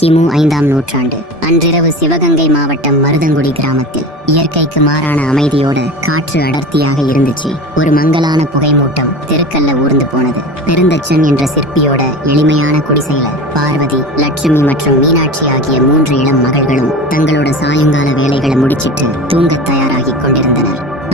கிமு ஐந்தாம் நூற்றாண்டு. அன்றிரவு சிவகங்கை மாவட்டம் மருதங்குடி கிராமத்தில் இயற்கைக்கு மாறான அமைதியோட காற்று அடர்த்தியாக இருந்துச்சு. ஒரு மங்கலான புகைமூட்டம் தெருக்கல்ல ஊர்ந்து போனது. பெருந்தச்சன் என்ற சிற்பியோட எளிமையான குடிசையில பார்வதி லட்சுமி மற்றும் மீனாட்சி ஆகிய மூன்று இளம் மகள்களும் தங்களோட சாயங்கால வேலைகளை முடிச்சிட்டு தூங்க தயாராகி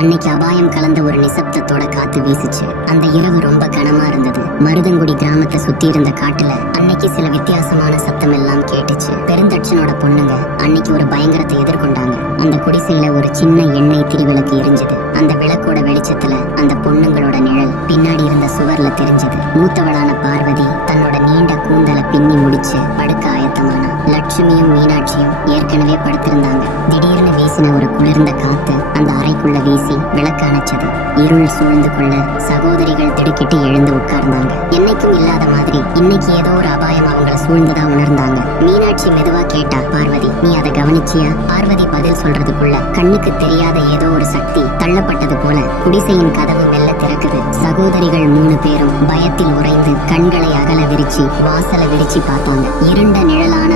அன்னைக்கு அபாயம் கலந்த ஒரு நிசப்தத்தோட காத்து வீசுச்சு. அந்த இரவு ரொம்ப கனமா இருந்தது. மருதங்குடி கிராமத்தை சுத்தி இருந்த காட்டுல அன்னைக்கு சில வித்தியாசமான சத்தம் எல்லாம் கேட்டுச்சு. பெருந்தட்சனோட பொண்ணுங்க அன்னைக்கு ஒரு பயங்கரத்தை எதிர்கொண்டாங்க. அந்த குடிசையில ஒரு சின்ன எண்ணெய் திருவிளக்கு எரிஞ்சது. அந்த விளக்கோட வெளிச்சத்துல அந்த பொண்ணுங்களோட நிழல் பின்னாடி இருந்த சுவர்ல தெரிஞ்சது. மூத்தவளான பார்வதி தன்னோட நீண்ட கூந்தலை பின்னி முடிச்சு படுக்க ஆயத்தமானா. லட்சுமியும் மீனாட்சியும் ஏற்கனவே படுத்திருந்தாங்க. திடீர்னு வீசின ஒரு குளிர்ந்த காத்து அந்த அறைக்குள்ள வீசி விளக்கு அணைச்சது. இருள் சூழ்ந்து கொள்ள சகோதரிகள் திடுக்கிட்டு எழுந்து உட்கார்ந்தாங்க. என்னைக்கும் இல்லாத மாதிரி இன்னைக்கு ஏதோ ஒரு அபாயம் அவங்கள சூழ்ந்துதான் உணர்ந்தாங்க. மீனாட்சி மெதுவா கேட்டா பார்வதி நீ அதை கவனிச்சியா? பார்வதி பதில் சொல்றதுக்குள்ள கண்ணுக்கு தெரியாத ஏதோ ஒரு சக்தி தள்ளப்பட்டது போல குடிசையின் கதவு மெல்ல திறக்குது. சகோதரிகள் மூணு பேரும் பயத்தில் உறைந்து கண்களை அகல விரிச்சு வாசலை விரிச்சு பார்த்தாங்க. இருண்ட நிழலான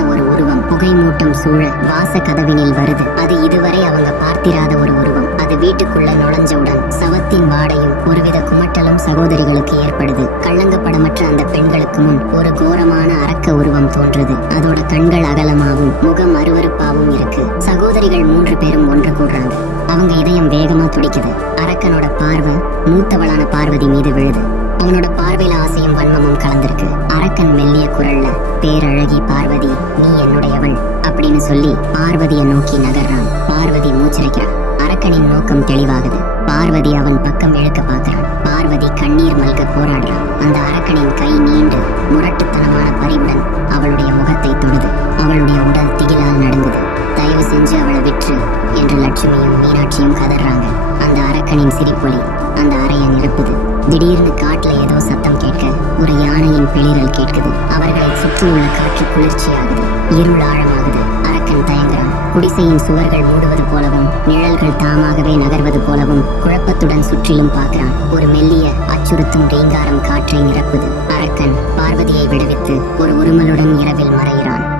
புகை மூட்டம் சூழ வாச கதவினில் வருது. அது இதுவரை அவங்க பார்த்திராத ஒரு உருவம். அது வீட்டுக்குள்ள நுழைஞ்சவுடன் சவத்தின் வாடையும் ஒருவித குமட்டலும் சகோதரிகளுக்கு ஏற்படுது. கள்ளங்கப்படமற்ற அந்த பெண்களுக்கு முன் ஒரு கோரமான அரக்க உருவம் தோன்றுது. அதோட கண்கள் அகலமாகவும் முகம் அருவருப்பாகவும் இருக்கு. சகோதரிகள் மூன்று பேரும் ஒன்று கூடுறாங்க. அவங்க இதயம் வேகமா துடிக்குது. அரக்கனோட பார்வை மூத்தவளான பார்வதி மீது விழுது. அவனோட பார்வையில ஆசை வன்மமும் கலந்திருக்கு. அரக்கன் மெல்லிய குரல்ல பேரழகி பார்வதி நீ என்னுடையவள் அப்படின்னு சொல்லி பார்வதியை நோக்கி நகர்றான். பார்வதி மூச்சிரைக்கிறான் அரக்கனின் நோக்கம் தெளிவாகுது. பார்வதி அவன் பக்கம் இழுக்க பார்க்கிறான். பார்வதி கண்ணீர் மல்க போராடுறான். அந்த அரக்கனின் கை நீண்டு முரட்டுத்தனமான பரிவுடன் அவளுடைய முகத்தை தொடுது. அவளுடைய உடல் திகிலால் நடந்தது தயவு செஞ்சு அவளை விற்று என்று லட்சுமியும் மீனாட்சியும் கதறாங்க. அந்த அரக்கனின் சிரிப்பொலி அந்த அறையை நிரப்புது. திடீர்னு காட்டுல ஏதோ சத்தம் கேட்க ஒரு யானையின் பிளிரல் கேட்குது. அவர்களை சுற்றியுள்ள காற்று குளிர்ச்சியாகுது. இருள் ஆழமாகுது. அரக்கன் தயங்குறான். குடிசையின் சுவர்கள் மூடுவது போலவும் நிழல்கள் தாமாகவே நகர்வது போலவும் குழப்பத்துடன் சுற்றிலும் பார்க்கிறான். ஒரு மெல்லிய அச்சுறுத்தும் ரீங்காரம் காற்றை நிரப்புது. அரக்கன் பார்வதியை விடுவித்து ஒரு உருமலுடன் இரவில் மறைகிறான்.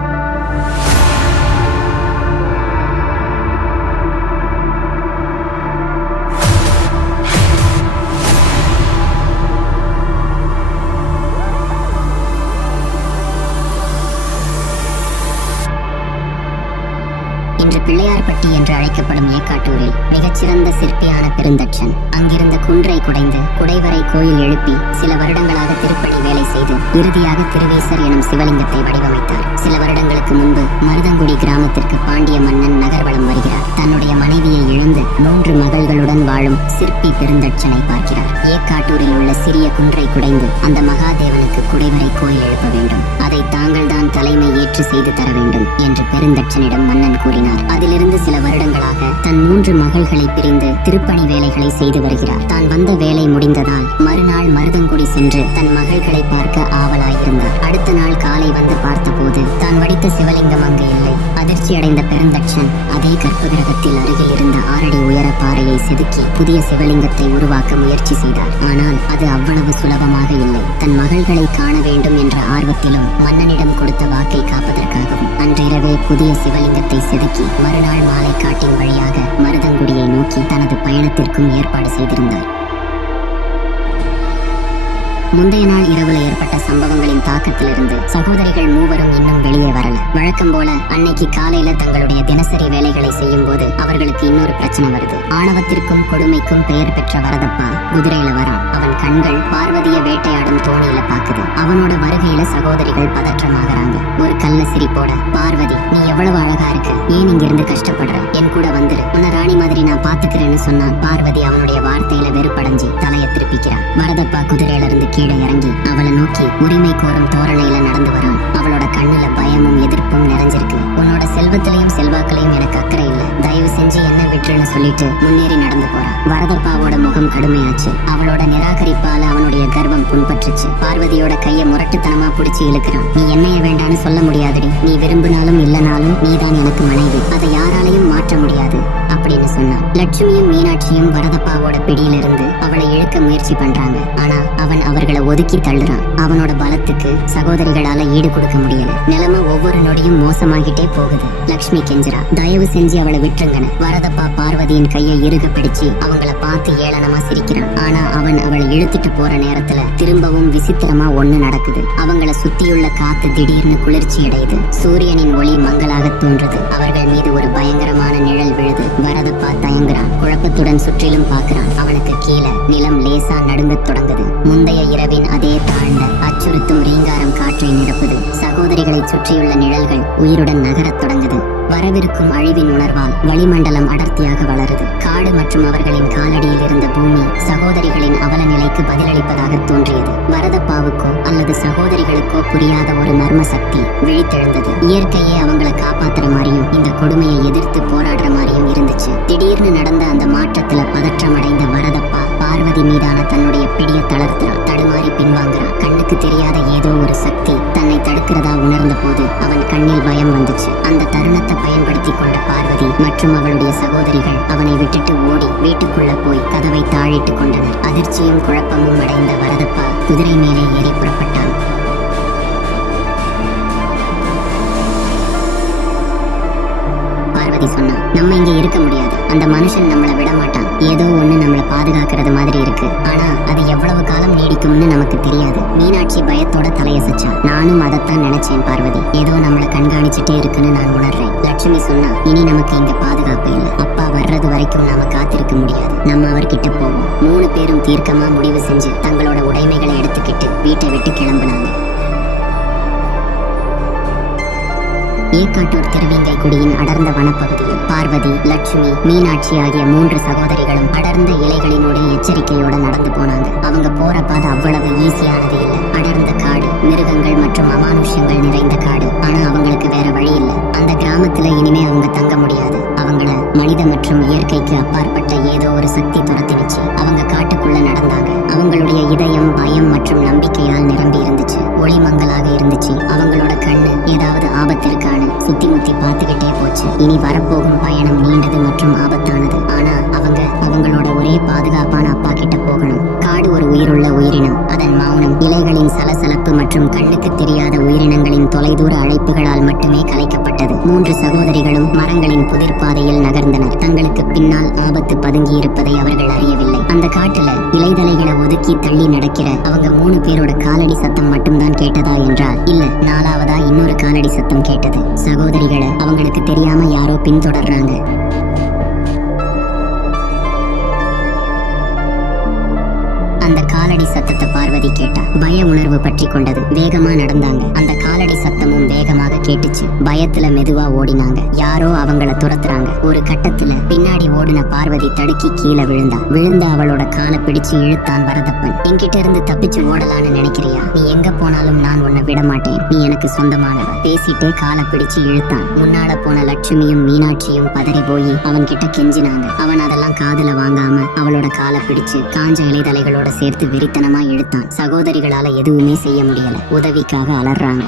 இன்று பிள்ளையார்பட்டி என்று அழைக்கப்படும் ஏக்காட்டூரில் மிகச்சிறந்த சிற்பியான பெருந்தச்சன். அங்கிருந்த குன்றை குடைந்து குடைவரை கோயில் எழுப்பி சில வருடங்களாக திருப்பணி வேலை செய்து இறுதியாக திருவேசர் எனும் சிவலிங்கத்தை வடிவமைத்தார். சில வருடங்களுக்கு முன்பு மருதங்குடி கிராமத்திற்கு பாண்டிய மன்னன் நகர்வலம் வருகிறார். தன்னுடைய மனைவியை இழந்து மூன்று மகள்களுடன் வாழும் சிற்பி பெருந்தச்சனை பார்க்கிறார். ஏக்காட்டூரில் உள்ள சிறிய குன்றை குடைந்து அந்த மகாதேவனுக்கு குடைவரை கோயில் எழுப்ப வேண்டும். அதை தாங்கள்தான் தலைமை ஏற்று செய்து தர வேண்டும் என்று பெருந்தச்சனிடம் மன்னன் கூறினார். அதிலிருந்து சில வருடங்களாக தன் மூன்று மகள்களை பிரிந்து திருப்பணி வேலைகளை செய்து வருகிறார். தான் வந்த வேலை முடிந்ததால் மறுநாள் மருதங்குடி சென்று தன் மகள்களை பார்க்க ஆவலாயிருந்தார். அடுத்த நாள் காலை வந்து பார்த்தபோது தான் வடித்த சிவலிங்கம் அங்கு இல்லை. அதிர்ச்சியடைந்த பெருந்தட்சன் அதே கற்பகிரகத்தில் அருகில் இருந்த ஆறடி உயர பாறையை செதுக்கி புதிய சிவலிங்கத்தை உருவாக்க முயற்சி செய்தார். ஆனால் அது அவ்வளவு சுலபமாக இல்லை. தன் மகள்களை காண வேண்டும் என்ற ஆர்வத்திலும் மன்னனிடம் கொடுத்த வாக்கை காப்பதற்காகவும் அன்றிரவே புதிய சிவலிங்கத்தை செதுக்கி மறுநாள் மாலை காட்டின் வழியாக மருதங்குடியை நோக்கி தனது பயணத்திற்கும் ஏற்பாடு செய்திருந்தார். முந்தைய நாள் இரவுல ஏற்பட்ட சம்பவங்களின் தாக்கத்திலிருந்து சகோதரிகள் மூவரும் இன்னும் வெளியே வரல. வழக்கம் போல அன்னைக்கு காலையில தங்களுடைய தினசரி வேலைகளை செய்யும் போது அவர்களுக்கு இன்னொரு பிரச்சனை வருது. ஆணவத்திற்கும் கொடுமைக்கும் பெயர் பெற்ற வரதப்பா குதிரையில வரான். அவன் கண்கள் பார்வதிய வேட்டையாடும் தோணியில பாக்குது. அவனோட வருகையில சகோதரிகள் பதற்றமாகறாங்க. ஒரு கள்ள சிரிப்போட பார்வதி நீ எவ்வளவு அழகா இருக்க. ஏன் இங்க இருந்து கஷ்டப்படுற? என் கூட வந்துரு. உன ராணி மாதிரி நான் பாத்துக்கிறேன்னு சொன்னான். பார்வதி அவனுடைய வார்த்தையில வெறுப்படைஞ்சு தலையை திருப்பிக்கிறான். வரதப்பா குதிரையில இருந்து கீழே இறங்கி அவளை நோக்கி உரிமை கோரும் தோரணையில நடந்து வரான் அவளோட கண்ணுல பயமும் எதிர்ப்பும் நிறைஞ்சிருக்கு. உன்னோட செல்வத்திலையும் செல்வாக்களையும் எனக்கு அக்கறை இல்ல. தயவு செஞ்சு என்ன விட்டுருன்னு சொல்லிட்டு முன்னேறி நடந்து போறான் வரதப்பாவோட முகம் கடுமையாச்சு. அவளோட நிராகரிப்பால அவனுடைய கர்வம் புண்பற்றுச்சு. பார்வதியோட கைய முரட்டுத்தனமா புடிச்சு இழுக்கிறான். நீ என்னைய வேண்டான்னு சொல்ல முடியாதுடி. நீ விரும்பினாலும் இல்லனாலும் நீதான் எனக்கு மனைவி. அதை யாராலையும் மாற்ற முடியாது அப்படின்னு சொன்னான். லட்சுமியும் மீனாட்சியும் வரதப்பாவோட பிடியிலிருந்து அவளை இழுக்க முயற்சி பண்றாங்க. ஆனா அவன் அவர் அவர்களை ஒதுக்கி தள்ளுறான். அவனோட பலத்துக்கு சகோதரிகளால ஈடு கொடுக்க முடியல. நிலைமை ஒவ்வொரு நொடியும் மோசமாகிட்டே போகுது. லக்ஷ்மி கெஞ்சரா தயவு செஞ்சு அவளை விட்டுருங்கன வரதப்பா பார்வதியின் கையை இறுக பிடிச்சு அவங்கள பார்த்து ஏளனமா சிரிக்கிறான். ஆனா அவன் அவளை இழுத்துட்டு போற நேரத்துல திரும்பவும் விசித்திரமா ஒண்ணு நடக்குது. அவங்கள சுத்தியுள்ள காத்து திடீர்னு குளிர்ச்சி அடையுது. சூரியனின் ஒளி மங்கலாக தோன்றுது. அவர்கள் மீது ஒரு பயங்கரமான நிழல் விழுது. வரதப்பா தயங்குறான். குழப்பத்துடன் சுற்றிலும் பார்க்கிறான். அவனுக்கு கீழே நிலம் லேசா நடுங்க தொடங்குது. முந்தைய இரவின் அதே தாழ்ந்த அச்சுறுத்தும் ரீங்காரம் காற்றை நிரப்புது. சகோதரிகளை சுற்றியுள்ள நிழல்கள் உயிருடன் நகரத் தொடங்குது. வரவிருக்கும் அழிவின் உணர்வால் வளிமண்டலம் அடர்த்தியாக வளருது. காடு மற்றும் அவர்களின் காலடியில் இருந்த பூமி சகோதரிகளின் அவல நிலைக்கு பதிலளிப்பதாக தோன்றியது. வரதப்பாவுக்கோ அல்லது சகோதரிகளுக்கோ புரியாத ஒரு மர்ம சக்தி விழித்தெழுந்தது. இயற்கையே அவங்கள காப்பாத்துற மாதிரியும் இந்த கொடுமையை எதிர்த்து போராடுற மாதிரியும் இருந்துச்சு. திடீர்னு நடந்த அந்த மாற்றத்துல பதற்றமடைந்த வரதப்பா பார்வதி மீதான தன்னுடைய பிடிய தளர்த்தான் தடுமாறி பின்வாங்குறான் கண்ணுக்கு தெரியாத ஏதோ ஒரு சக்தி தன்னை தடுக்கிறதா உணர்ந்த போது அவன் கண்ணில் பயம் வந்துச்சு. அந்த தருணத்தை பயன்படுத்தி கொண்ட பார்வதி மற்றும் அவளுடைய சகோதரிகள் அவனை விட்டுட்டு ஓடி வீட்டுக்குள்ள போய் கதவை தாழிட்டு கொண்டனர். அதிர்ச்சியும் குழப்பமும் அடைந்த வரதப்பா குதிரை மேலே ஏறி புறப்பட்டான். பார்வதி சொன்னா நம்ம இங்க இருக்க முடியாது. அந்த மனுஷன் நம்மள விட மாட்டான். ஏதோ ஒண்ணு நம்மள பாதுகாக்கிறது மாதிரி இருக்கு. ஆனா அது எவ்வளவு காலம் நீடிக்கும்னு நமக்கு தெரியாது. மீனாட்சி பயத்தோட தலையசைச்சா. நானும் அதைத்தான் நினைச்சேன் பார்வதி. ஏதோ நம்மள கண்காணிச்சுட்டே இருக்குன்னு நான் உணர்றேன். லட்சுமி சொன்னா இனி நமக்கு இங்க பாதுகாப்பு இல்லை. அப்பா வர்றது வரைக்கும் நாம காத்திருக்க முடியாது. நம்ம அவர்கிட்ட போவோம். மூணு பேரும் தீர்க்கமா முடிவு செஞ்சு தங்களோட உடைமைகளை எடுத்துக்கிட்டு வீட்டை விட்டு கிளம்புனாங்க. ஏக்காட்டூர் திருவிங்கை குடியின் அடர்ந்த வனப்பகுதியில் பார்வதி லட்சுமி மீனாட்சி ஆகிய மூன்று சகோதரிகளும் அடர்ந்த இலைகளினோட எச்சரிக்கையோட நடந்து போனாங்க. அவங்க போற பாதை அவ்வளவு ஈஸியானது இல்லை. அடர்ந்த காடு மிருகங்கள் மற்றும் அமானுஷ்யங்கள் நிறைந்த காடு. ஆனா அவங்களுக்கு வேற வழி இல்லை. அந்த கிராமத்துல இனிமே அவங்க தங்க முடியாது. அவங்கள மனித மற்றும் இயற்கைக்கு அப்பாற்பட்ட ஏதோ ஒரு சக்தி துரத்தினுச்சு. அவங்க காட்டுக்குள்ள நடந்தாங்க. அவங்களுடைய இதயம் பயம் மற்றும் நம்பிக்கையால் நிரம்பி இருந்துச்சு ஒளிமங்களாக இருந்துச்சு. அவங்களோட கண்ணு ஏதாவது ஆபத்திற்கான சுத்தி முத்தி பார்த்துக்கிட்டே போச்சு. இனி வரப்போகும் பயணம் நீண்டது மற்றும் ஆபத்தானது. ஆனா அவங்க அவங்களோட ஒரே பாதுகாப்பான அப்பா கிட்ட போகணும். காடு ஒரு உயிருள்ள உயிரினம். அதன் மௌனம் இலைகளின் சலசலப்பு மற்றும் கண்ணுக்கு தெரியாத உயிரினங்களின் தொலைதூர அழைப்புகளால் மட்டுமே கலைக்கப்பட்டது. மூன்று சகோதரிகளும் மரங்களின் புதிர் பாதையில் நகர்ந்தனர். தங்களுக்கு பின்னால் ஆபத்து பதுங்கி இருப்பதை அவர்கள் அறியவில்லை. அந்த காட்டுல இலைதலைகளை ஒதுக்கி தள்ளி நடக்கிற அவங்க மூணு பேரோட காலடி சத்தம் மட்டும்தான் கேட்டதா என்றால் இல்ல நாலாவதா இன்னொரு காலடி சத்தம் கேட்டது. சகோதரிகளை அவங்களுக்கு தெரியாம யாரோ பின்தொடர்றாங்க. காலடி சத்தத்தை பார்வதி கேட்டா. பய உணர்வு பற்றி கொண்டது. வேகமா நடந்தாங்க. அந்த காலடி சத்தமும் வேகமாக கேட்டுச்சு. பயத்துல மெதுவா ஓடினாங்க. யாரோ அவங்கள துரத்துறாங்க. ஒரு கட்டத்துல பின்னாடி ஓடின பார்வதி தடுக்கி கீழே விழுந்தா. விழுந்த அவளோட காலை பிடிச்சு இழுத்தான் வரதப்பன். என்கிட்ட இருந்து தப்பிச்சு ஓடலான்னு நினைக்கிறியா? நீ எங்க போனாலும் நான் உன்னை விட மாட்டேன். நீ எனக்கு சொந்தமானவ. பேசிட்டே காலை பிடிச்சு இழுத்தான். முன்னால போன லட்சுமியும் மீனாட்சியும் பதறி போய் அவன் கிட்ட கெஞ்சினாங்க. அவன் அதெல்லாம் காதுல வாங்காம அவளோட காலை பிடிச்சு காஞ்ச இலைதலைகளோட சேர்த்து வெறித்தனமா இழுத்தான். சகோதரிகளால எதுவுமே செய்ய முடியல. உதவிக்காக அலறாங்க.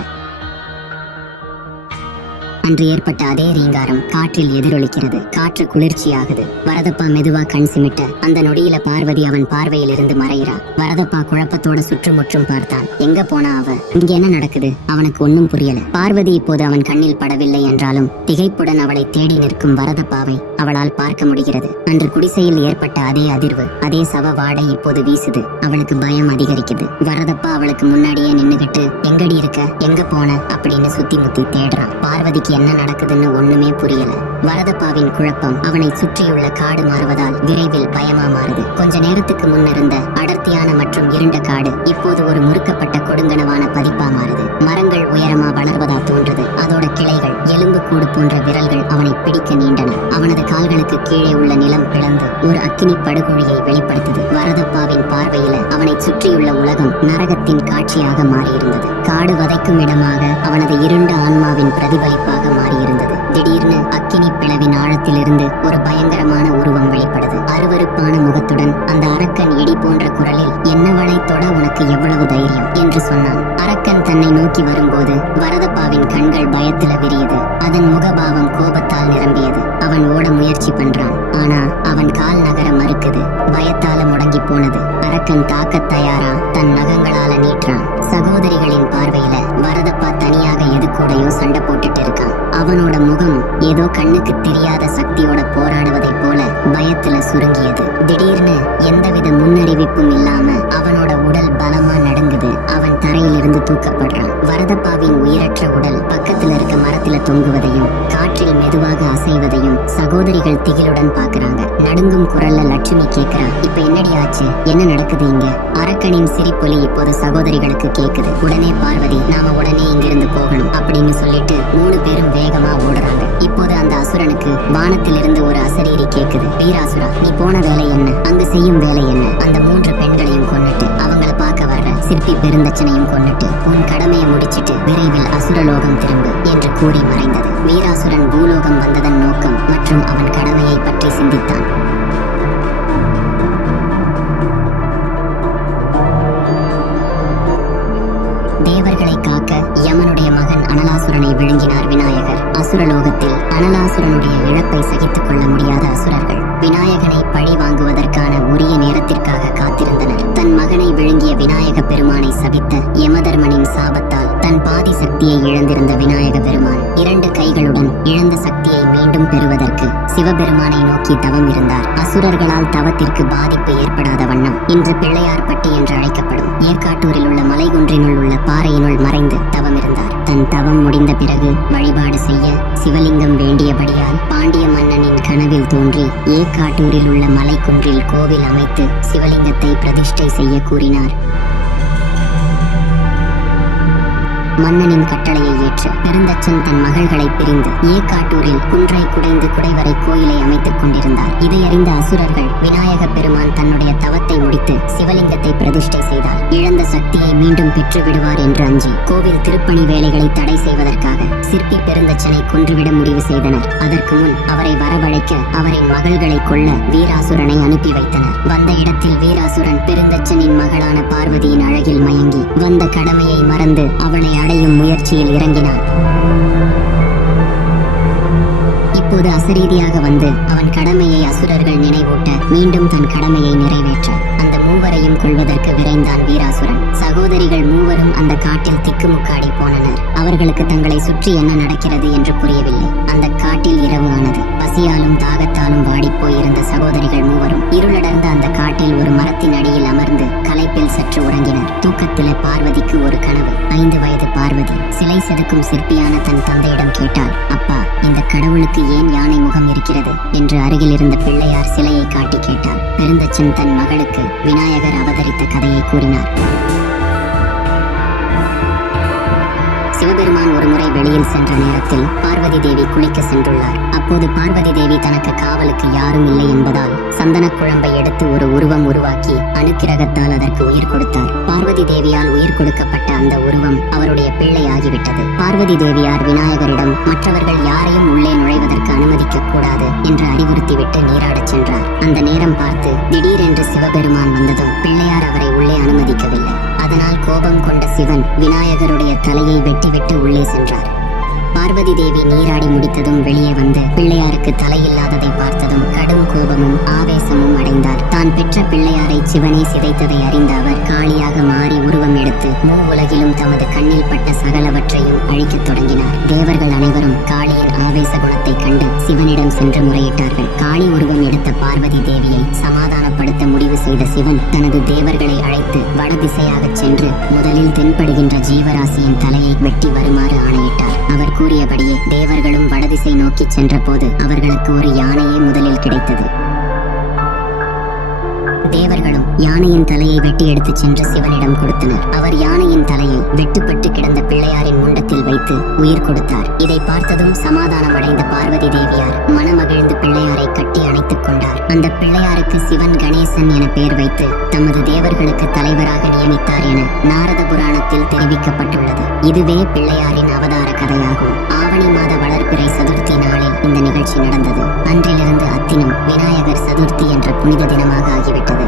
அன்று ஏற்பட்ட அதே ரீங்காரம் காற்றில் எதிரொலிக்கிறது. காற்று குளிர்ச்சியாகுது. வரதப்பா மெதுவா கண் சிமிட்ட அந்த நொடியில பார்வதி அவன் பார்வையில் இருந்து மறைகிறா. வரதப்பா குழப்பத்தோட சுற்றுமுற்றும் பார்த்தான். எங்க போனா அவ? இங்க என்ன நடக்குது? அவனுக்கு ஒன்னும் புரியல. பார்வதி இப்போது அவன் கண்ணில் படவில்லை என்றாலும் திகைப்புடன் அவளை தேடி நிற்கும் வரதப்பாவை அவளால் பார்க்க முடிகிறது. அன்று குடிசையில் ஏற்பட்ட அதே அதிர்வு அதே சவ வாடை இப்போது வீசுது. அவளுக்கு பயம் அதிகரிக்குது. வரதப்பா அவளுக்கு முன்னாடியே நின்னுகிட்டு எங்கடி இருக்க? எங்க போன? அப்படின்னு சுத்தி முத்தி தேடுறான் பார்வதிக்கு என்ன நடக்குதுன்னு ஒண்ணுமே புரியல. வரதப்பாவின் குழப்பம் அவனை சுற்றியுள்ள காடு மாறுவதால் விரைவில் பயமா மாறுது. கொஞ்ச நேரத்துக்கு முன்னிருந்த அடர்த்தியான மற்றும் இருண்ட காடு இப்போது ஒரு முறுக்கப்பட்ட கொடுங்கனவான பதிப்பு. கோடு போன்ற விரல்கள் அவனை பிடிக்க நீண்டன. அவனது கால்களுக்கு கீழே உள்ள நிலம் பிளந்து ஒரு அக்கினி படுகொழியை வெளிப்படுத்தது. வரதப்பாவின் பார்வையில அவனை சுற்றியுள்ள உலகம் நரகத்தின் காட்சியாக மாறியிருந்தது. காடு வதைக்கும் இடமாக அவனது இருண்ட ஆன்மாவின் பிரதிபலிப்பாக மாறியிருந்தது. திடீர்னு அக்கினி பிளவின் ஆழத்திலிருந்து ஒரு அருவருப்பான முகத்துடன் அந்த அரக்கன் இடி போன்ற குரலில் என்னவளை தொட உனக்கு எவ்வளவு தைரியம்? என்று சொன்னான். அரக்கன் தன்னை நோக்கி வரும்போது வரதப்பாவின் கண்கள் பயத்துல விரியது. அதன் முகபாவம் கோபத்தால் நிரம்பியது. அவன் ஓட முயற்சி பண்றான். ஆனா அவன் கால் நகர மறுக்குது. பயத்தால முடங்கி போனது. அரக்கன் தாக்கத் தயாரா தன் நகங்களால சகோதரிகளின் பார்வையில வரதப்பா தனியாக எது கூடயோ சண்டை போட்டுட்டு இருக்கான். அவனோட முகம் ஏதோ கண்ணுக்கு தெரியாத சக்தியோட போராடுவதை போல பயத்துல சுருங்கியது. திடீர்னு எந்தவித முன்னறிவிப்பும் இல்லாம அவனோட உடல் பலம் அவன் தூக்கப்படுறான் வரதப்பாவின் உயிரற்ற உடல் பக்கத்துல இருக்க மரத்துல தொங்குவதையும் காற்றில் மெதுவாக அசைவதையும் சகோதரிகள் திகிலுடன் பாக்குறாங்க நடுங்கும் குரல்ல லட்சுமி கேக்குறா இப்ப என்னடி ஆச்சு? என்ன நடக்குது இங்க? அரக்கனின் சிரிப்பொலி இப்போது சகோதரிகளுக்கு கேக்குது உடனே பார்வதி நாம உடனே இங்கிருந்து போகணும் அப்படின்னு சொல்லிட்டு மூணு பேரும் வேகமா ஓடுறாங்க. இப்போது அந்த அசுரனுக்கு வானத்திலிருந்து ஒரு அசரீரி கேக்குது வீராசுரா நீ போன வேலை என்ன? அங்கு செய்யும் வேலை என்ன? அந்த மூன்று பார்க்க பெருந்தச்சனையும் கொண்டுட்டு உன் கடமையை முடிச்சிட்டு விரைவில் அசுரலோகம் திரும்பு என்று கூறி மறைந்தது. வீராசுரன் பூலோகம் வந்ததன் நோக்கம் மற்றும் அவன் கடமையை பற்றி சிந்தித்தான். தேவர்களை காக்க யமனுடைய மகன் அனலாசுரனை விழுங்கினார் விநாயகர். அசுரலோகத்தில் அனலாசுரனுடைய இழப்பை சகித்துக் கொள்ள முடியாத அசுரர்கள். விநாயகனை பழி வாங்குவதற்கான உரிய நேரத்தில் மகனை விழுங்கிய விநாயக பெருமானை சபித்த யமதர்மனின் சாபத்தால் தன் பாதி சக்தியை இழந்திருந்த விநாயக பெருமான் இரண்டு கைகளுடன் இழந்த சக்தியை மீண்டும் பெறுவதற்கு சிவபெருமானை நோக்கி தவம் இருந்தார். அசுரர்களால் தவத்திற்கு பாதிப்பு ஏற்படாத வண்ணம் இன்று பிள்ளையார்பட்டி என்று அழைக்கப்படும் ஏற்காட்டூரில் உள்ள மலைகுன்றினுள் உள்ள பாறையினுள் மறைந்து தவம் இருந்தார். தன் தவம் முடிந்த பிறகு வழிபாடு செய்ய சிவலிங்கம் வேண்டியபடியால் பாண்டிய மன்னனின் கனவில் தோன்றி ஏற்காட்டூரில் உள்ள மலைக்குன்றில் கோவில் அமைத்து சிவலிங்கத்தை பிரதிஷ்டை செய்ய கூறினார். மன்னனின் கட்டளையை ஏற்று பெருந்தச்சன் தன் மகள்களை பிரிந்து ஏக்காட்டூரில் குன்றை குடைந்து குடைவரை கோயிலை அமைத்துக் கொண்டிருந்தார். இதை அறிந்த அசுரர்கள் விநாயக பெருமான் தன்னுடைய தவத்தை முடித்து சிவலிங்கத்தை பிரதிஷ்டை செய்தார். இழந்த சக்தியை மீண்டும் பெற்று விடுவார் என்று அஞ்சி கோவில் திருப்பணி வேலைகளை தடை செய்வதற்காக சிற்பி பெருந்தச்சனை கொன்றுவிட முடிவு செய்தனர். அதற்கு முன் அவரை வரவழைக்க அவரின் மகள்களை கொல்ல வீராசுரனை அனுப்பி வைத்தனர். வந்த இடத்தில் வீராசுரன் பெருந்தச்சனின் மகளான பார்வதியின் அழகில் மயங்கி வந்த கடமையை மறந்து அவளை அடையும் முயற்சியில் இறங்கினான். இப்போது அசரீதியாக வந்து அவன் கடமையை அசுரர்கள் நினைவூட்ட மீண்டும் தன் கடமையை நிறைவேற்ற. மூவரையும் கொள்வதற்கு விரைந்தான் வீராசுரன். சகோதரிகள் மூவரும் அந்த காட்டில் திக்குமுக்காடி போனனர். அவர்களுக்கு தங்களை சுற்றி என்ன நடக்கிறது என்று புரியவில்லை. அந்த காட்டில் இரவு ஆனது பசியாலும் தாகத்தாலும் வாடிப்போயிருந்த சகோதரிகள் மூவரும் இருளடர்ந்த அந்த காட்டில் ஒரு மரத்தின் அடியில் அமர்ந்து களைப்பில் சற்று உறங்கினர். தூக்கத்திலே பார்வதிக்கு ஒரு கனவு. ஐந்து வயது பார்வதி சிலை செதுக்கும் சிற்பியான தன் தந்தையிடம் கேட்டாள் அப்பா இந்த கடவுளுக்கு ஏன் யானை முகம் இருக்கிறது? என்று அருகில் இருந்த பிள்ளையார் சிலையை காட்டி கேட்டார். பெருந்தச்சன் தன் மகளுக்கு விநாயகர் அவதரித்த கதையை கூறினார். சிவபெருமான் ஒருமுறை வெளியில் சென்ற நேரத்தில் பார்வதி தேவி குளிக்க சென்றுள்ளார். அப்போது பார்வதி தேவி தனக்கு காவலுக்கு யாரும் இல்லை என்பதால் சந்தன குழம்பை எடுத்து ஒரு உருவம் உருவாக்கி அணுக்கிரகத்தால் அதற்கு உயிர் கொடுத்தார். பார்வதி தேவியால் உயிர் கொடுக்கப்பட்ட அந்த உருவம் அவருடைய பிள்ளை ஆகிவிட்டது பார்வதி தேவியார் விநாயகரிடம் மற்றவர்கள் யாரையும் உள்ளே நுழைவதற்கு அனுமதிக்க கூடாது என்று அறிவுறுத்திவிட்டு நீராடச் சென்றார். அந்த நேரம் பார்த்து திடீரென்று சிவபெருமான் வந்ததும் பிள்ளையார் அவரை உள்ளே அனுமதிக்கவில்லை. அதனால் கோபம் கொண்ட சிவன் விநாயகருடைய தலையை வெட்டிவிட்டு உள்ளே சென்றார். தேவி நீராடி முடித்ததும் வெளியே வந்து பிள்ளையாருக்கு தலையில்லாததை பார்த்ததும் கடும் கோபமும் ஆவேசமும் அடைந்தார். தான் பெற்ற பிள்ளையாரை சிவனே சிதைத்ததை அறிந்த அவர் காளியாக மாறி உருவம் எடுத்து மூவுலகிலும் தமது கண்ணில் பட்ட சகலவற்றையும் அழிக்கத் தொடங்கினார். தேவர்கள் அனைவரும் காளியின் ஆவேச குணத்தை கண்டு சிவனிடம் சென்று முறையிட்டார்கள். காளி உருவம் எடுத்த பார்வதி தேவியை சமாதானப்படுத்த முடிவு செய்த சிவன் தனது தேவர்களை அழைத்து வடதிசையாகச் சென்று முதலில் தென்படுகின்ற ஜீவராசியின் தலையை வெட்டி வருமாறு ஆணையிட்டார். அவர் கூறியபடியே தேவர்களும் வடதிசை நோக்கிச் சென்றபோது அவர்களுக்கு ஒரு யானையே முதலில் கிடைத்தது. தேவர்களும் யானையின் தலையை வெட்டி எடுத்துச் சென்று சிவனிடம் கொடுத்தனர். அவர் யானையின் தலையை வெட்டுப்பட்டு கிடந்த பிள்ளையாரின் முண்டத்தில் வைத்து உயிர் கொடுத்தார். இதை பார்த்ததும் சமாதானம் அடைந்த பார்வதி தேவியார் மனமகிழ்ந்து பிள்ளையாரை கட்டி அணைத்துக் கொண்டார். அந்த பிள்ளையாருக்கு சிவன் கணேசன் என பெயர் வைத்து தமது தேவர்களுக்கு தலைவராக நியமித்தார் என நாரத புராணத்தில் தெரிவிக்கப்பட்டுள்ளது. இதுவே பிள்ளையாரின் அவதார கதையாகும். ஆவணி மாத வளர்ப்பிறை சதுர்த்தி நாளில் இந்த நிகழ்ச்சி நடந்தது. அன்றிலிருந்து அத்தினம் விநாயகர் சதுர்த்தி என்ற புனித தினமாக ஆகிவிட்டது.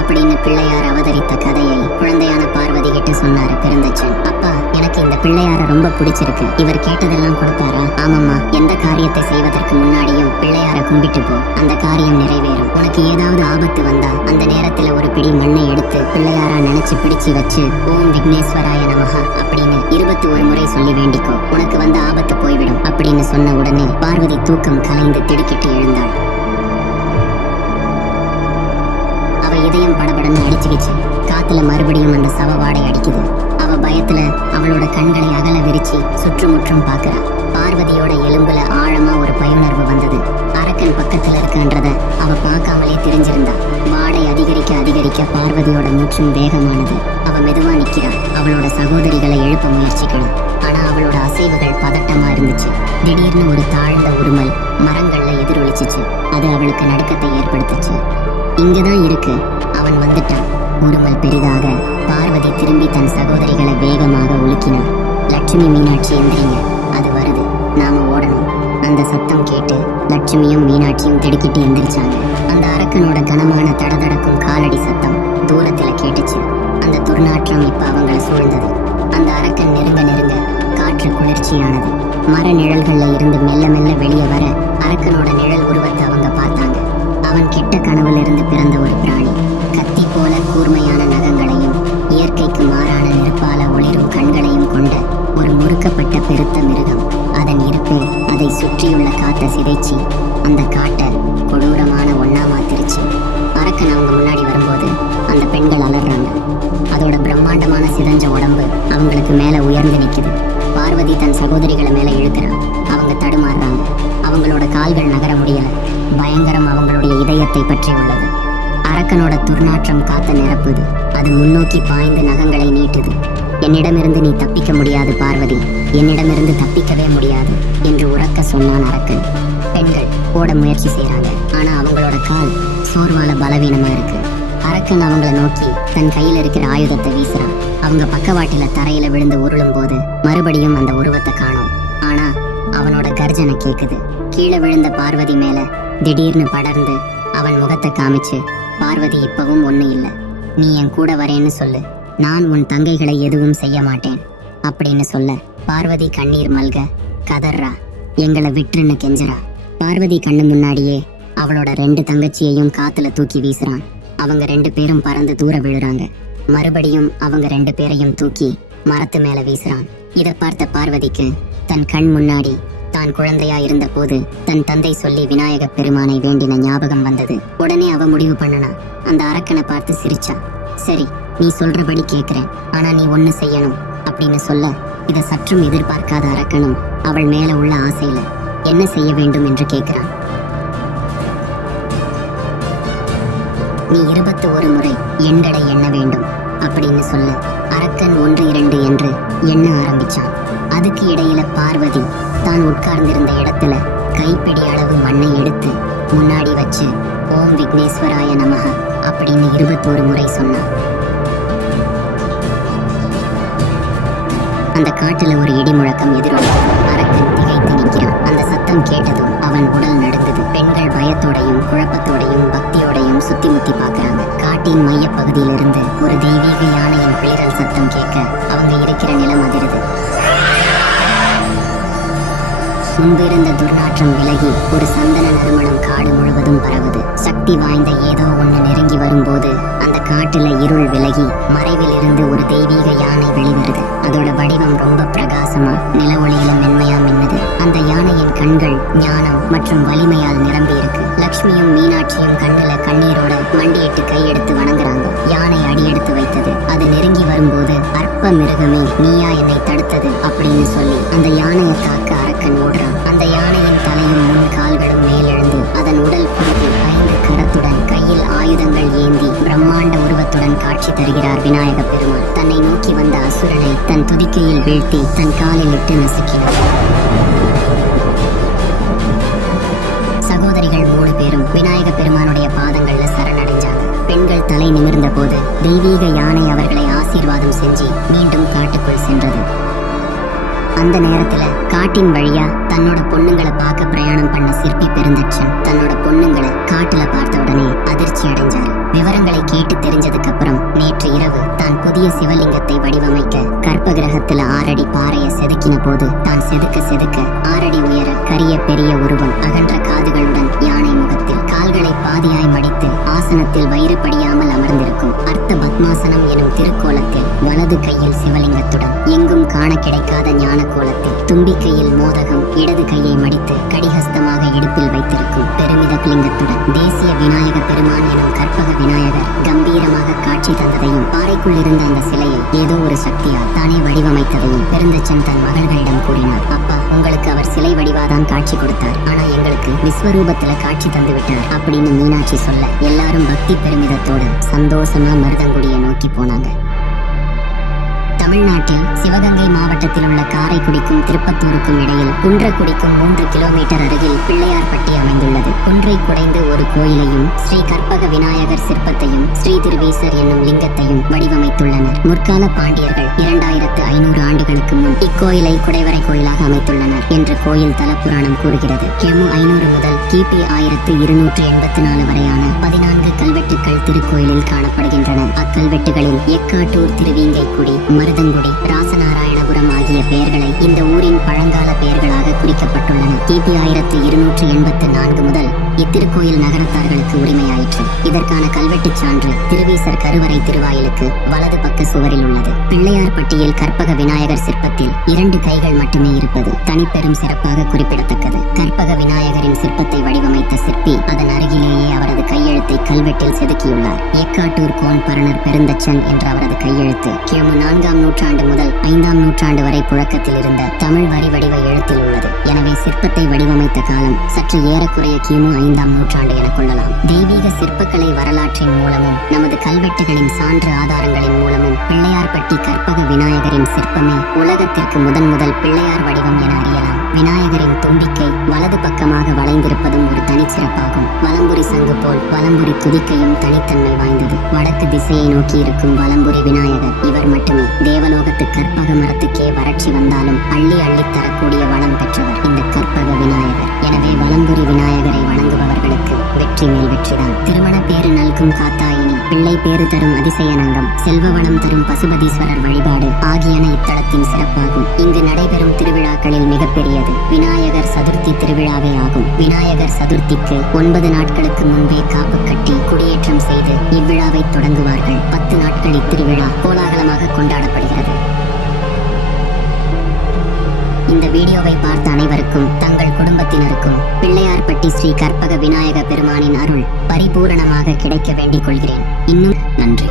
அப்படின்னு பிள்ளையார் அவதரித்த கதையை குழந்தையான பார்வதி கிட்ட சொன்னாரு பெருந்தச்சன். அப்பா எனக்கு இந்த பிள்ளையார ரொம்ப பிடிச்சிருக்கு. இவர் கேட்டதெல்லாம் கொடுப்பாரா? ஆமாம்மா. எந்த காரியத்தை செய்வதற்கு முன்னாடியும் பிள்ளையார கும்பிட்டு போ. அந்த காரியம் நிறைவேறும். உனக்கு ஏதாவது ஆபத்து வந்தா பிடி மண்ணை எடுத்து பிள்ளையாரா நினைச்சு பிடிச்சு வச்சு ஓம் விக்னேஸ்வராய நமகா அப்படின்னு இருபத்தி ஒரு முறை சொல்லி வேண்டிக்கோ. உனக்கு வந்த ஆபத்து போய்விடும் அப்படின்னு சொன்ன உடனே பார்வதி தூக்கம் கலைந்து திடுக்கிட்டு எழுந்தாள். அவ இதயம் படபடன்னு அடிச்சுக்கிச்சு. காத்துல மறுபடியும் அந்த சவ வாடை அடிக்குது. அவ பயத்துல அவளோட கண்களை அகல விரிச்சு சுற்றுமுற்றும் பார்க்கறா. பார்வதியோட எலும்புல ஆழமா ஒரு பயனுணர்வு வந்தது. அரக்கன் பக்கத்துல இருக்குன்றதை அவ பார்க்காமலே தெரிஞ்சிருந்தா. வாடை அதிகரிக்க அதிகரிக்க பார்வதியோட மூச்சும் வேகமானது. அவ மெதுவா நிக்கிறா அவளோட சகோதரிகளை எழுப்ப முயற்சிக்கணும். ஆனா அவளோட அசைவுகள் பதட்டமா இருந்துச்சு. திடீர்னு ஒரு தாழ்ந்த உருமல் மரங்கள்ல எதிரொலிச்சிச்சு. அது அவளுக்கு நடுக்கத்தை ஏற்படுத்துச்சு. இங்கதான் இருக்கு. அவன் வந்துட்டான். உருமல் பெரிதாக பார்வதி திரும்பி தன் சகோதரிகளை வேகமாக ஒழுக்கினான் லட்சுமி மீனாட்சி எந்திரிங்க. அது வருது. சத்தம் கேட்டு லட்சுமியும் மீனாட்சியும் திடுக்கிட்டு எந்திரிச்சாங்க. அந்த அரக்கனோட கனமான தடதடக்கும் காலடி சத்தம் தூரத்துல கேட்டுச்சு. அந்த துர்நாற்றம் இப்ப அவங்கள சூழ்ந்தது. அந்த அரக்கன் நெருங்க நெருங்க காற்று குளிர்ச்சியானது. மர நிழல்கள்ல இருந்து மெல்ல மெல்ல வெளியே வர அரக்கனோட நிழல் உருவத்தை அவங்க பார்த்தாங்க. அவன் கெட்ட கனவுல இருந்து பிறந்த ஒரு பிராணி. கத்தி போல கூர்மையான நகங்களையும் இயற்கைக்கு மாறான நெருப்பால ஒளிரும் கண்களையும் கொண்ட ஒரு முறுக்கப்பட்ட பெருத்த மிருகம். அதன் இருப்பில் அதை சுற்றியுள்ள காத்த சிதைச்சி அந்த காட்டை கொடூரமான ஒண்ணா மாத்திருச்சு அரக்கன் அவங்க முன்னாடி வரும்போது அந்த பெண்கள் அலறாங்க. அதோட பிரம்மாண்டமான சிதஞ்ச உடம்பு அவங்களுக்கு மேல உயர்ந்து நிக்குது. பார்வதி தன் சகோதரிகளை மேல இழுக்கிறான். அவங்க தடுமாறுறாங்க. அவங்களோட கால்கள் நகர முடியல. பயங்கரம் அவங்களுடைய இதயத்தை பற்றி உள்ளது. அரக்கனோட துர்நாற்றம் காத்த நிரப்புது. அது முன்னோக்கி பாய்ந்து நகங்களை நீட்டுது. என்னிடமிருந்து நீ தப்பிக்க முடியாது பார்வதி. என்னிடமிருந்து தப்பிக்கவே முடியாது என்று உறக்க சொன்னான் அரக்கன். பெண்கள் ஓட முயற்சி செய்கிறாங்க ஆனா அவங்களோட கால் சோர்வால பலவீனமா இருக்கு. அரக்கன் அவங்கள நோக்கி தன் கையில இருக்கிற ஆயுதத்தை வீசுறான். அவங்க பக்கவாட்டில தரையில விழுந்து உருளும் போது மறுபடியும் அந்த உருவத்தை காணோம். ஆனா அவனோட கர்ஜனை கேக்குது. கீழே விழுந்த பார்வதி மேல திடீர்னு படர்ந்து அவன் முகத்தை காமிச்சு பார்வதி இப்பவும் ஒண்ணு இல்ல. நீ என் கூட வரேன்னு சொல்லு. நான் உன் தங்கைகளை எதுவும் செய்ய மாட்டேன். அப்படின்னு சொல்ல பார்வதி கண்ணீர் மல்க கதர்றா எங்களை விட்டுன்னு கெஞ்சரா பார்வதி கண்ணு முன்னாடியே அவளோட ரெண்டு தங்கச்சியையும் காத்துல தூக்கி வீசுறான். அவங்க ரெண்டு பேரும் பறந்து தூர விழுறாங்க. மறுபடியும் அவங்க ரெண்டு பேரையும் தூக்கி மரத்து மேல வீசுறான். இதை பார்த்த பார்வதிக்கு தன் கண் முன்னாடி தான் குழந்தையா இருந்த போது தன் தந்தை சொல்லி விநாயக பெருமானை வேண்டின ஞாபகம் வந்தது. உடனே அவ முடிவு பண்ணனா. அந்த அரக்கனை பார்த்து சிரிச்சா. சரி நீ சொல்றபடி கேட்குற ஆனா நீ ஒன்று செய்யணும். அப்படின்னு சொல்ல இதை சற்றும் எதிர்பார்க்காத அரக்கனும் அவள் மேல உள்ள ஆசையில என்ன செய்ய வேண்டும் என்று கேட்கிறான் நீ இருபத்தி ஒரு முறை எண்களை எண்ண வேண்டும் அப்படின்னு சொல்ல அரக்கன் ஒன்று இரண்டு என்று எண்ண ஆரம்பிச்சான். அதுக்கு இடையில பார்வதி தான் உட்கார்ந்திருந்த இடத்துல கைப்பிடி அளவு மண்ணை எடுத்து முன்னாடி வச்சு ஓம் விக்னேஸ்வராய நமக அப்படின்னு இருபத்தோரு முறை சொன்னான். அந்த காட்டுல ஒரு இடி முழக்கம் எதிரொலித்தது அரக்கன் திகைத்து நிற்கிறான் அந்த சத்தம் கேட்டதும் அவன் உடல் நடந்தது பெண்கள் பயத்தோடையும் குழப்பத்தோடையும் பக்தியோடையும் சுத்தி முத்தி பார்க்கறாங்க. காட்டின் மையப்பகுதியிலிருந்து ஒரு தெய்வீக யானையின் பிளிரல் சத்தம் கேட்க அவங்க இருக்கிற நிலம் அதிருது. முன்பிருந்த துர்நாற்றம் விலகி ஒரு சந்தன நறுமணம் காடு முழுவதும் பரவுது. சக்தி வாய்ந்த ஏதோ ஒண்ணு நெருங்கி வரும்போது அந்த காட்டுல இருள் விலகி மறைவில் இருந்து ஒரு தெய்வீக யானை வெளிவருது அதோட வடிவம் ரொம்ப பிரகாசமா நில ஒளியில மென்மையா மின்னுது. அந்த யானையின் கண்கள் ஞானம் மற்றும் வலிமையால் நிரம்பி இருக்கு. லக்ஷ்மியும் மீனாட்சியும் கண்ணுல கண்ணீரோட மண்டியிட்டு கையெடுத்து வணங்குறாங்க. யானை அடியெடுத்து வைத்தது. அது நெருங்கி வரும்போது அற்ப மிருகமே நீயா என்னை தடுத்தது அப்படின்னு சொல்லி அந்த யானையை தாக்க அரக்கன் ஓடுறான். அந்த யானையின் தலையும் முன் கால்களும் மேலெழுந்து அதன் உடல் குறித்து ஐந்து கரத்துடன் கையில் ஆயுதங்கள் ஏந்தி பிரம்மாண்ட காட்சி தருகிறார் விநாயக பெருமாள் தன்னை நோக்கி வந்த அசுரனை தன் துதிக்கையில் வீழ்த்தி தன் காலில் இட்டு நசுக்கினார். சகோதரிகள் மூணு பேரும் விநாயக பெருமானுடைய பாதங்கள்ல சரணடைஞ்சாங்க. பெண்கள் தலை நிமிர்ந்த போது தெய்வீக யானை அவர்களை ஆசீர்வாதம் செஞ்சு மீண்டும் காட்டுக்குள் சென்றது. அந்த நேரத்துல காட்டின் வழியா தன்னோட பொண்ணுங்களை பார்க்க பிரயாணம் பண்ண சிற்பி பெருந்தச்சன் தன்னோட பொண்ணுங்களை காட்டுல பார்த்த உடனே அதிர்ச்சி அடைஞ்சார். விவரங்களை கேட்டு தெரிஞ்சதுக்கு அப்புறம் நேற்று இரவு தான் புதிய சிவலிங்கத்தை வடிவமைக்க கற்ப கிரகத்துல ஆறடி பாறைய செதுக்கின போது தான் செதுக்க செதுக்க ஆறடி உயர கரிய பெரிய உருவம் அகன்ற காதுகளுடன் யானை முகத்தில் கால்களை பாதியாய் மடி ஆசனத்தில் வயிறுபடியாமல் அமர்ந்திருக்கும் அர்த்த பத்மாசனம் எனும் திருக்கோலத்தில் வலது கையில் சிவலிங்கத்துடன் எங்கும் காண கிடைக்காத ஞான கோலத்தில் தும்பிக்கையில் மோதகம் இடது கையை மடித்து கடிஹஸ்தமாக இடுப்பில் வைத்திருக்கும் பெருமித லிங்கத்துடன் தேசிய விநாயக பெருமான் எனும் கற்பக விநாயகர் கம்பீரமாக காட்சி தந்ததையும் பாறைக்குள் இருந்த அந்த சிலையை ஏதோ ஒரு சக்தியால் தானே வடிவமைத்ததையும் பெருந்தச்சன் தன் மகள்களிடம் கூறினார். அப்பா உங்களுக்கு அவர் சிலை வடிவாதான் காட்சி கொடுத்தார். ஆனா எங்களுக்கு விஸ்வரூபத்துல காட்சி தந்து விட்டார் அப்படின்னு மீனாட்சி சொல்ல எல்லாரும் பக்தி பெருமிதத்தோட சந்தோஷமா மருதங்குடியை நோக்கி போனாங்க. தமிழ்நாட்டில் சிவகங்கை மாவட்டத்தில் உள்ள காரைக்குடிக்கும் திருப்பத்தூருக்கும் இடையில் குன்றக்குடிக்கும் மூன்று கிலோமீட்டர் அருகில் பிள்ளையார்பட்டி அமைந்துள்ளது. குன்றை குடைந்த ஒரு கோயிலையும் ஸ்ரீ கற்பக விநாயகர் சிற்பத்தையும் ஸ்ரீ திருவேசர் என்னும் லிங்கத்தையும் வடிவமைத்துள்ளனர். முற்கால பாண்டியர்கள் இரண்டாயிரத்து ஐநூறு ஆண்டுகளுக்கு முன் இக்கோயிலை குடைவரை கோயிலாக அமைத்துள்ளனர் என்று கோயில் தலப்புராணம் கூறுகிறது. கிமு ஐநூறு முதல் கிபி ஆயிரத்து இருநூற்று எண்பத்தி நாலு வரையான பதினான்கு கல்வெட்டுக்கள் திருக்கோயிலில் காணப்படுகின்றன. அக்கல்வெட்டுகளில் எக்காட்டூர் திருவீங்கைக்குடி மருதங்குடி ராசநாராயணபுரம் ஆகிய பெயர்களை இந்த ஊரின் பழங்கால பெயர்களாக குறிக்கப்பட்டுள்ளன. கிபி ஆயிரத்து இருநூற்று எண்பத்து நான்கு முதல் இத்திருக்கோயில் நகரத்தார்களுக்கு உரிமையாயிற்று. இதற்கான கல்வெட்டுச் சான்று திருவீசர் கருவறை திருவாயிலுக்கு வலது பக்க சுவரில் உள்ளது. பிள்ளையார் பட்டியல் கற்பக விநாயகர் சிற்பத்தில் இரண்டு கைகள் மட்டுமே இருப்பது தனிப்பெரும் சிறப்பாக குறிப்பிடத்தக்கது. கற்பக விநாயகரின் சிற்பத்தை வடிவமைத்த சிற்பி அதன் அருகிலேயே அவரது கையெழுத்தை கல்வெட்டில் செதுக்கியுள்ளார். ஏக்காட்டூர் கோன் பரணர் பெருந்தச்சன் என்ற அவரது கையெழுத்து கிமு நான்காம் நூற்றாண்டு முதல் ஐந்தாம் நூற்றாண்டு வரை புழக்கத்தில் இருந்த தமிழ் வரி வடிவ எழுத்தில் உள்ளது. எனவே சிற்பத்தை வடிவமைத்த காலம் சற்று ஏறக்குறைய கிமு ஐந்தாம் நூற்றாண்டு என கொள்ளலாம். தெய்வீக சிற்பக்கலை வரலாற்றின் மூலமும் நமது கல்வெட்டுகளின் சான்று ஆதாரங்களின் மூலமும் பிள்ளையார்பட்டி கற்பக விநாயகரின் சிற்பமே உலகத்திற்கு முதன் முதல் பிள்ளையார் வடிவம் என அறியலாம். விநாயகரின் தும்பிக்கை வலது பக்கமாக வளைந்திருப்பதும் ஒரு தனிச்சிறப்பாகும். வலம்புரி சங்கு போல் வலம்புரி துதிக்கையும் தனித்தன்மை வாய்ந்தது. வடக்கு திசையை நோக்கி இருக்கும் வலம்புரி விநாயகர் இவர் மட்டுமே. தேவலோகத்து கற்பக மரத்துக்கே வறட்சி வந்தாலும் அள்ளி அள்ளி தரக்கூடிய வளம் பெற்றவர் இந்த கற்பக விநாயகர். எனவே வலம்புரி விநாயகரை வணங்குபவர்களுக்கு வெற்றி மேல் வெற்றிதான். திருமண பேறு நல்கும் காத்தாயின் பிள்ளை பேறு தரும் அதிசயநங்கம் செல்வ வளம் தரும் பசுபதீஸ்வரர் வழிபாடு ஆகியன இத்தலத்தின் சிறப்பாகும். இங்கு நடைபெறும் திருவிழாக்களில் மிகப்பெரியது. விநாயகர் சதுர்த்தி திருவிழாவே ஆகும். விநாயகர் சதுர்த்திக்கு ஒன்பது நாட்களுக்கு முன்பே காப்பு கட்டி குடியேற்றம் செய்து இவ்விழாவை தொடங்குவார்கள். பத்து நாட்கள் இத்திருவிழா கோலாகலமாக கொண்டாடப்படுகிறது. இந்த வீடியோவை பார்த்த அனைவருக்கும் தங்கள் குடும்பத்தினருக்கும் பிள்ளையார்பட்டி ஸ்ரீ கற்பக விநாயக பெருமானின் அருள் பரிபூரணமாக கிடைக்க வேண்டிக் கொள்கிறேன். இன்னும் நன்றி.